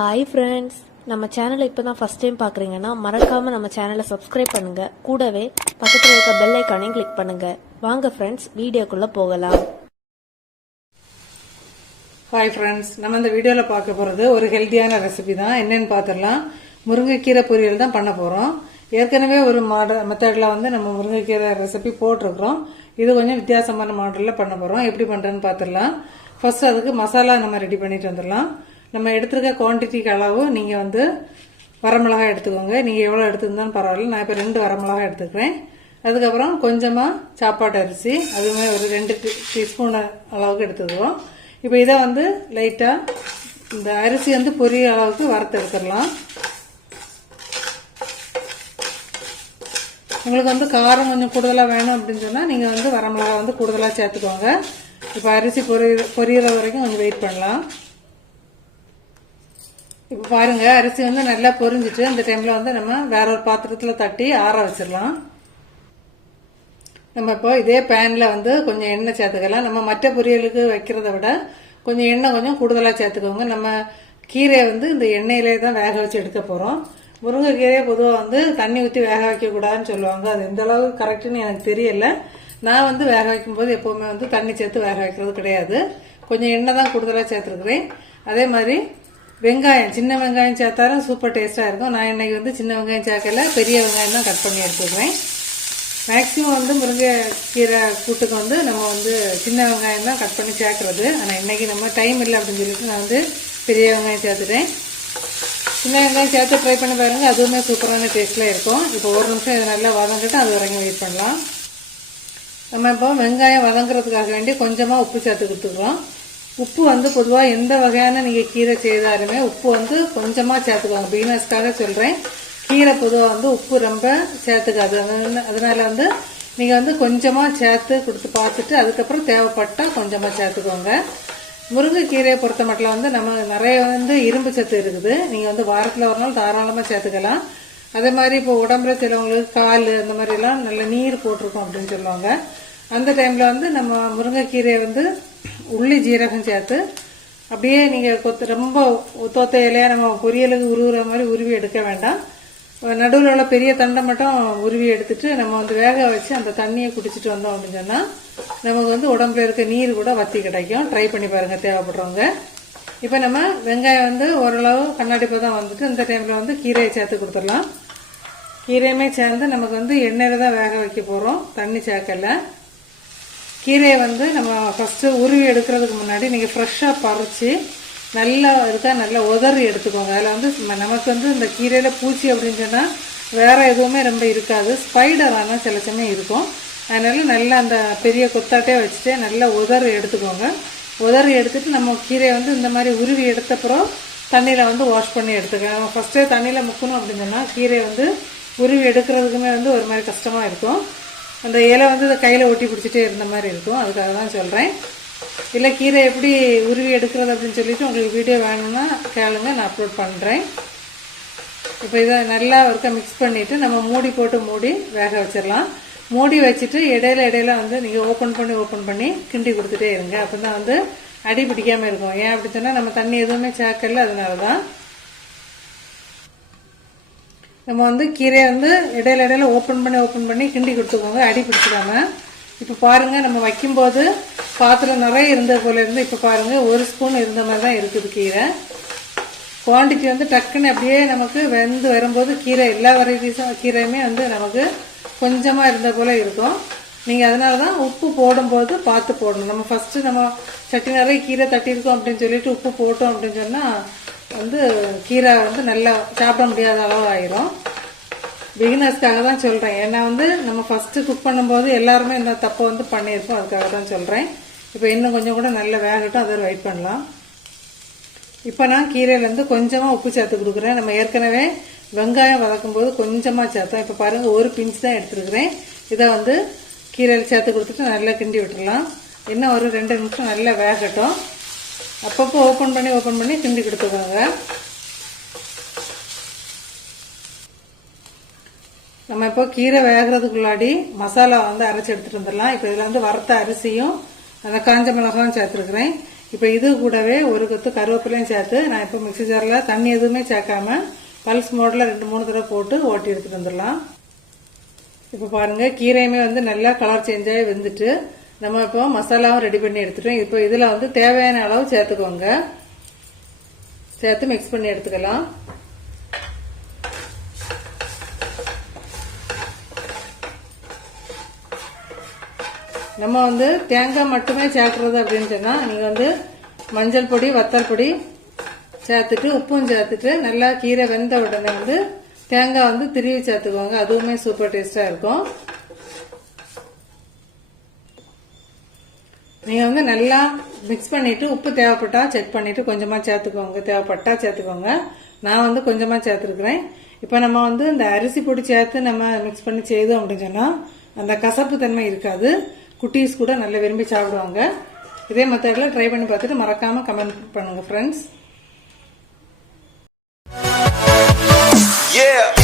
Hi friends நம்ம சேனலை இப்போ தான் ஃபஸ்ட் டைம் பார்க்குறீங்கன்னா மறக்காமல் நம்ம சேனலை சப்ஸ்கிரைப் பண்ணுங்கள் கூடவே பக்கத்தில் இருக்க பெல் ஐக்கானையும் கிளிக் பண்ணுங்கள் வாங்க ஃப்ரெண்ட்ஸ் வீடியோக்குள்ளே போகலாம். ஹாய் ஃப்ரெண்ட்ஸ் நம்ம இந்த வீடியோவில் பார்க்க போகிறது ஒரு ஹெல்த்தியான ரெசிபி தான். என்னன்னு பார்த்துடலாம். முருங்கைக்கீரை பொரியல் தான் பண்ண போகிறோம் ஏற்கனவே ஒரு மாடல் மெத்தடில் வந்து நம்ம முருங்கைக்கீரை ரெசிபி போட்டிருக்கிறோம். இது கொஞ்சம் வித்தியாசமான மாடலில் பண்ண போகிறோம் எப்படி பண்ணுறேன்னு பார்த்துடலாம். ஃபர்ஸ்ட் அதுக்கு மசாலா நம்ம ரெடி பண்ணிட்டு வந்துடலாம். நம்ம எடுத்திருக்க குவான்டிட்டிக்கு அளவு நீங்கள் வந்து வரமிளகாய் எடுத்துக்கோங்க. நீங்கள் எவ்வளோ எடுத்துருந்தாலும் பரவாயில்ல. நான் இப்போ ரெண்டு வரமிளகாய் எடுத்துக்கிறேன். அதுக்கப்புறம் கொஞ்சமாக சாப்பாட்டு அரிசி அதுவுமே ஒரு ரெண்டு டீஸ்பூன் அளவுக்கு எடுத்துக்குவோம் இப்போ இதை வந்து லைட்டாக இந்த அரிசி வந்து பொரிய அளவுக்கு வறுத்து எடுத்துடலாம். உங்களுக்கு வந்து காரம் கொஞ்சம் கூடுதலாக வேணும் அப்படின்னு சொன்னால் நீங்கள் வந்து வரமிளகா வந்து கூடுதலாக சேர்த்துக்கோங்க. இப்போ அரிசி பொரிய பொரியிற வரைக்கும் கொஞ்சம் வெயிட் பண்ணலாம். இப்போ பாருங்க அரிசி வந்து நல்லா பொரிஞ்சிட்டு அந்த டைம்ல வந்து நம்ம வேற ஒரு பாத்திரத்துல தட்டி ஆற வச்சிடலாம். நம்ம இப்போ இதே பேன்ல வந்து கொஞ்சம் எண்ணெய் சேர்த்துக்கலாம். நம்ம மற்ற பொரியலுக்கு வைக்கிறத விட கொஞ்சம் எண்ணெய் கொஞ்சம் கூடுதலாக சேர்த்துக்கோங்க. நம்ம கீரையை வந்து இந்த எண்ணெயிலே தான் வேக வச்சு எடுக்க போகிறோம் முருங்கைக்கீரையை பொதுவாக வந்து தண்ணி ஊற்றி வேக வைக்கக்கூடாதுன்னு சொல்லுவாங்க. அது எந்த அளவுக்கு கரெக்டுன்னு எனக்கு தெரியல. நான் வந்து வேக வைக்கும்போது எப்போவுமே வந்து தண்ணி சேர்த்து வேக வைக்கிறது கிடையாது. கொஞ்சம் எண்ணெய் தான் கூடுதலாக சேர்த்துருக்குறேன். அதே மாதிரி வெங்காயம் சின்ன வெங்காயம் சேர்த்தாலும் சூப்பர் டேஸ்ட்டாக இருக்கும். நான் இன்னைக்கு வந்து சின்ன வெங்காயம் சேர்க்கல பெரிய வெங்காயம் தான் கட் பண்ணி எடுத்துக்கிறேன் மேக்ஸிமம் வந்து முருங்கைக்கீரை கூட்டுக்கு வந்து நம்ம வந்து சின்ன வெங்காயம் தான் கட் பண்ணி சேர்க்குறது. ஆனால் இன்னைக்கு நம்ம டைம் இல்லை அப்படின்னு சொல்லிட்டு நான் வந்து பெரிய வெங்காயம் சேர்த்துட்டேன். சின்ன வெங்காயம் சேர்த்து ட்ரை பண்ணி பாருங்கள் அதுவுமே சூப்பரான டேஸ்ட்டில் இருக்கும். இப்போ ஒரு நிமிஷம் இது நல்லா வதங்கிட்டு அது வரைக்கும் வெயிட் பண்ணலாம். நம்ம இப்போ வெங்காயம் வதங்குறதுக்காக வேண்டி கொஞ்சமாக உப்பு சேர்த்து கொடுத்துக்குறோம் உப்பு வந்து பொதுவாக எந்த வகையான நீங்கள் கீரை செய்தாலுமே உப்பு வந்து கொஞ்சமாக சேர்த்துக்கோங்க. பிகினர்ஸ்க்காக சொல்கிறேன் கீரை பொதுவாக வந்து உப்பு ரொம்ப சேர்த்துக்காது. அதனால- வந்து நீங்கள் வந்து கொஞ்சமாக சேர்த்து கொடுத்து பார்த்துட்டு அதுக்கப்புறம் தேவைப்பட்டால் கொஞ்சமாக சேர்த்துக்கோங்க. முருங்கைக்கீரையை பொறுத்த மட்டும் வந்து நம்ம நிறைய வந்து இரும்பு சத்து இருக்குது. நீங்கள் வந்து வாரத்தில் ஒரு நாள் தாராளமாக சேர்த்துக்கலாம். அதே மாதிரி இப்போ உடம்புல சிலவங்களுக்கு கால் அந்த மாதிரிலாம் நல்ல நீர் போட்டிருக்கோம் அப்படின்னு சொல்லுவாங்க. அந்த டைமில் வந்து நம்ம முருங்கைக்கீரையை வந்து உள்ளி ஜீரகம் சேர்த்து அப்படியே நீங்கள் கொத்து ரொம்ப தோத்த இலையாக நம்ம பொரியலுக்கு உருவுற மாதிரி உருவி எடுக்க வேண்டாம். நடுவில் உள்ள பெரிய தண்டை மட்டும் உருவி எடுத்துட்டு நம்ம வந்து வேக வச்சு அந்த தண்ணியை குடிச்சிட்டு வந்தோம் அப்படின்னு சொன்னால் நமக்கு வந்து உடம்புல இருக்க நீர் கூட வத்தி கிடைக்கும். ட்ரை பண்ணி பாருங்கள் தேவைப்படுறவங்க. இப்போ நம்ம வெங்காயம் வந்து ஓரளவு கண்ணாடி பதம் வந்துட்டு இந்த டைமில் வந்து கீரையை சேர்த்து கொடுத்துடலாம். கீரையுமே சேர்ந்து நமக்கு வந்து எண்ணெயில் தான் வேக வைக்க போகிறோம் தண்ணி சேர்க்கல. கீரையை வந்து நம்ம ஃபஸ்ட்டு உருவி எடுக்கிறதுக்கு முன்னாடி நீங்கள் ஃப்ரெஷ்ஷாக பறித்து நல்லா இருக்கா நல்லா உதறி எடுத்துக்கோங்க. அதில் வந்து நமக்கு வந்து இந்த கீரையில் பூச்சி அப்படின்னு சொன்னால் வேறு எதுவுமே ரொம்ப இருக்காது. ஸ்பைடர் ஆனால் சில சமயம் இருக்கும். அதனால் நல்லா அந்த பெரிய கொத்தாட்டையே வச்சுட்டு நல்லா உதறி எடுத்துக்கோங்க. உதறி எடுத்துட்டு நம்ம கீரையை வந்து இந்த மாதிரி உருவி எடுத்தப்புறம் தண்ணியில் வந்து வாஷ் பண்ணி எடுத்துக்கலாம் நம்ம ஃபஸ்ட்டே தண்ணியில் முக்கணும் அப்படின்னு சொன்னால் கீரையை வந்து உருவி எடுக்கிறதுக்குமே வந்து ஒரு மாதிரி கஷ்டமாக இருக்கும். அந்த இலை வந்து இதை கையில் ஒட்டி பிடிச்சிட்டே இருந்த மாதிரி இருக்கும். அதுக்காக தான் சொல்கிறேன் இல்லை கீரை எப்படி உருவி எடுக்கிறது அப்படின்னு சொல்லிட்டு உங்களுக்கு வீடியோ வேணும்னா கேளுங்க. நான் அப்லோட் பண்ணுறேன் இப்போ இதை நல்லா ஒருக்கா மிக்ஸ் பண்ணிவிட்டு நம்ம மூடி போட்டு மூடி வேக வச்சிடலாம். மூடி வச்சுட்டு இடையில இடையில வந்து நீங்கள் ஓப்பன் பண்ணி ஓப்பன் பண்ணி கிண்டி கொடுத்துட்டே இருங்க. அப்போ தான் வந்து அடி பிடிக்காமல் இருக்கும். ஏன் அப்படி சொன்னால் நம்ம தண்ணி எதுவுமே சேர்க்கல. அதனால தான் நம்ம வந்து கீரையை வந்து இடையில இடையில ஓப்பன் பண்ணி ஓப்பன் பண்ணி கிண்டி கொடுத்துக்கோங்க. அடி பிடிச்சிடாம. இப்போ பாருங்க நம்ம வைக்கும்போது பாத்திரம் நிறைய இருந்தது போல இருந்து இப்போ பாருங்க ஒரு ஸ்பூன் இருந்த மாதிரி தான் இருக்குது கீரை. குவான்டிட்டி வந்து டக்குன்னு அப்படியே நமக்கு வெந்து வரும்போது கீரை எல்லா வெரைட்டிஸும் கீரையுமே வந்து நமக்கு கொஞ்சமாக இருந்த போல இருக்கும். நீங்கள் அதனால தான் உப்பு போடும்போது பார்த்து போடணும். நம்ம ஃபஸ்ட்டு நம்ம சட்டி நிறைய கீரை தட்டியிருக்கோம் அப்படின்னு சொல்லிட்டு உப்பு போட்டோம் அப்படின்னு சொன்னால் வந்து கீரை வந்து நல்லா சாப்பிட முடியாத அளவு ஆயிரும் பிகினர்ஸ்க்காக தான் சொல்கிறேன் ஏன்னா வந்து நம்ம ஃபஸ்ட்டு குக் பண்ணும்போது எல்லாருமே இந்த தப்பை வந்து பண்ணியிருக்கோம் அதுக்காக தான் சொல்கிறேன் இப்போ இன்னும் கொஞ்சம் கூட நல்லா வேகட்டும் அதை வெயிட் பண்ணலாம். இப்போ நான் கீரையிலேருந்து கொஞ்சமாக உப்பு சேர்த்து கொடுக்குறேன். நம்ம ஏற்கனவே வெங்காயம் வதக்கும் போது கொஞ்சமாக சேர்த்தோம். இப்போ பாருங்கள் ஒரு பிஞ்ச் தான் எடுத்துருக்குறேன். இதை வந்து கீரையில் சேர்த்து கொடுத்துட்டு நல்லா கிண்டி விட்டுடலாம் இன்னும் ஒரு ரெண்டு நிமிஷம் நல்லா வேகட்டும். அப்பப்போ ஓப்பன் பண்ணி ஓப்பன் பண்ணி கிண்டி கொடுத்துக்கோங்க. நம்ம இப்போ கீரை வேகிறதுக்குள்ளாடி மசாலா வந்து அரைச்சி எடுத்துகிட்டு வந்துடலாம். இப்போ இதில் வந்து வறுத்த அரிசியும் அந்த காஞ்ச மிளகாயும் சேர்த்துருக்குறேன். இப்போ இது கூடவே ஒரு கொத்து கருவேப்பிலையும் சேர்த்து நான் இப்போ மிக்சி ஜாரில் தண்ணி எதுவுமே சேர்க்காம பல்ஸ் மோடில் ரெண்டு மூணு தடவை போட்டு ஓட்டி எடுத்துகிட்டு வந்துடலாம். இப்போ பாருங்கள் கீரையுமே வந்து நல்லா கலர் சேஞ்சாகி வெந்துட்டு நம்ம இப்போ மசாலாவும் ரெடி பண்ணி எடுத்துட்டோம். இப்போ இதில் வந்து தேவையான அளவு சேர்த்துக்கோங்க. சேர்த்து மிக்ஸ் பண்ணி எடுத்துக்கலாம். நம்ம வந்து தேங்காய் மட்டுமே சேர்க்குறது அப்படின்னு சொன்னால் நீங்கள் வந்து மஞ்சள் பொடி வத்தல் பொடி சேர்த்துட்டு உப்பும் சேர்த்துட்டு நல்லா கீரை வெந்த உடனே வந்து தேங்காய் வந்து திருவி சேர்த்துக்கோங்க. அதுவுமே சூப்பர் டேஸ்ட்டாக இருக்கும். நீங்கள் வந்து நல்லா மிக்ஸ் பண்ணிவிட்டு உப்பு தேவைப்பட்டா செக் பண்ணிவிட்டு கொஞ்சமாக சேர்த்துக்கோங்க. தேவைப்பட்டா சேர்த்துக்கோங்க. நான் வந்து கொஞ்சமாக சேர்த்துருக்குறேன். இப்போ நம்ம வந்து இந்த அரிசி பொடி சேர்த்து நம்ம மிக்ஸ் பண்ணி செய்தோம் அப்படின்னு சொன்னால் அந்த கசப்பு தன்மை இருக்காது. குட்டீஸ் கூட நல்லா விரும்பி சாப்பிடுவாங்க. இதே மெத்தடில் ட்ரை பண்ணி பார்த்துட்டு மறக்காமல் கமெண்ட் பண்ணுங்கள் ஃப்ரெண்ட்ஸ் Yeah.